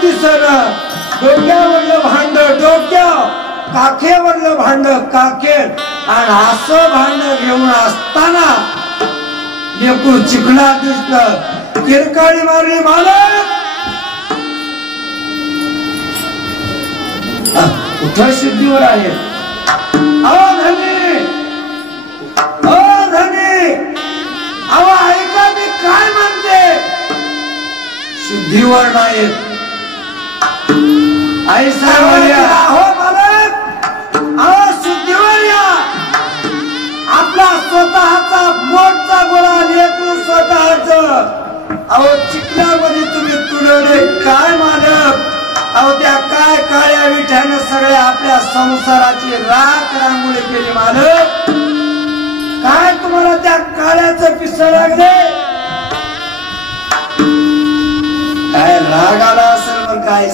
दिसना डोक्यावरलं भांड डोक्या काखेवरलं भांड काखेर आणि असं भांड घेऊन असताना लेकरू चिखला दिसलं किरकाळी मारली मालक कुठं सिद्धीवर आहे अहो ऐका मी काय म्हणते शुद्धीवर नाही आई साहेब हो मालक अहो शुद्धीवर या आपला स्वतःचा मोठा गोळा लेकरू स्वतःच अहो चिखलामध्ये तुम्ही तुडवले काय मालक अहो त्या काय काळ्या विठ्यानं सगळ्या आपल्या संसाराची राख रांगोळी केली मालक काय तुम्हाला त्या काळ्याचं पिसं लागले काय राग आला असेल पण काय